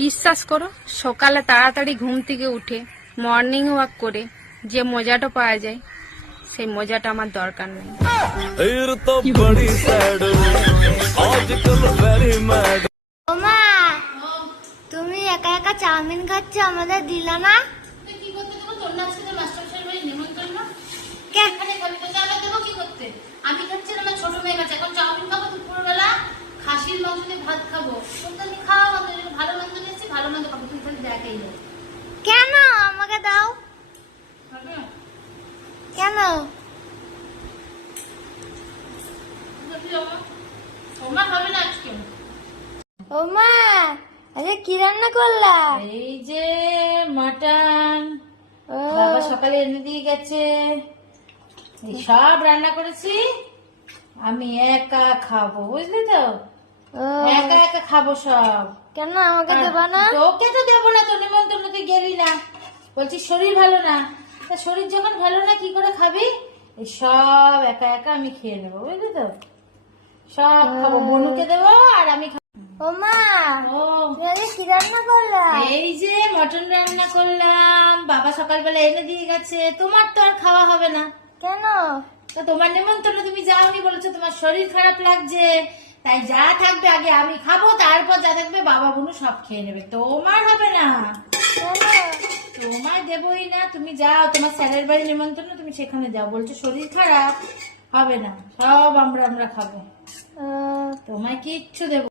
বিশ্বাস করো, সকালে তাড়াতাড়ি ঘুম থেকে উঠে মর্নিং ওয়াক করে যে মজাটা পাওয়া যায়, সেই মজাটা আমার দরকার নেই। ওমা, তুমি একা একা চাউমিন খাচ্ছ, আমাদের দিল না? কি করতে দেবো? তোর না আজকে মাস্টার সাহেবের নিমন্ত্রণ না? কে? এখানে খাবি তো, চাইলে দেবো কি করতে? আমি খাচ্ছি না, আমার ছোট মেয়ে খাচ্ছে। এখন চাউমিন খাবো দুপুরবেলা, খাসির মাংস দিয়ে ভাত খাবো। তোর তো আমি খাওয়া আমাদের জন্য ভালো মাংস নিয়েছি, ভালো মাংস খাবো। তুই খালি দেখাই যাও। কেন আমাকে দাও? হবে? কেন? ওমা হবে না আজকে। ওমা, আজকে কি রান্না করলা? এই যে মাটন, ও, বাবা সকালে এনে দিয়ে গেছে। এই সব রান্না করেছি, আমি একা খাবো, বুঝলি তো? ও, একা একা খাবো সব। কেন আমাকে দেবা না? তোকে তো দেবো না, তোর নিমন্ত্রণ তুই গেলি না। বলছি শরীর ভালো না, তা শরীর যখন ভালো না কি করে খাবি? এই সব একা একা আমি খেয়ে নেবো, বুঝলি তো? সব খাবো, মনুকে দেবো আর আমি খাবো। ওমা, ও, তুমি আজকে কি রান্না করলা? এই যে মটন রান্না করলাম, বাবা সকালবেলা এনে দিয়ে গেছে। তোমার তো আর খাওয়া হবে না। কেন? তো তোমার নিমন্ত্রণে তুমি যাওনি, বলেছো তোমার শরীর খারাপ লাগছে, তাই যা থাকবে আগে আমি খাবো, তারপর যা থাকবে বাবা বোনু সব খেয়ে নেবে। তোমার হবে না, কেন? তোমায় দেবই না। তুমি যাও, তোমার স্যারের বাড়ি নিমন্ত্রণ, তুমি সেখানে যাও। বলছো শরীর খারাপ, হবে না, সব আমরা খাবো, ও, তোমায় কিচ্ছু দেবো